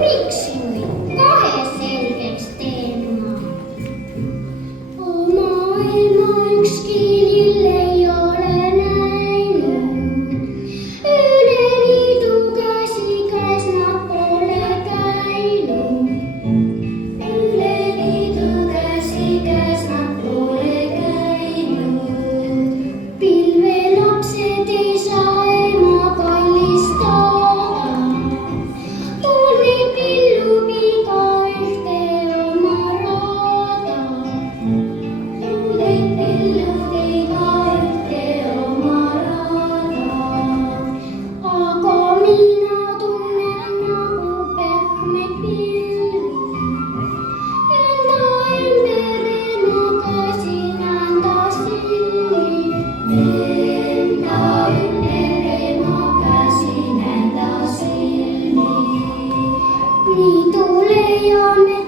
Miksi noin? Kahe selkeäks teen mä. Maailma yks kiilille ei ole näinyt. Yleni käsikäs mä pole käynyt. Yleni käsikäs mä pole käynyt. Pilvelapset ei saa ema kallistaa. Tunni pillu pika yhteen oma raata. Tunni pillu pika yhteen oma raata. Aga minä tunnen nagu pehme pilvi. Enda ümber makasin enda silmi. Enda ümber makasin enda silmi. Nii tule ja me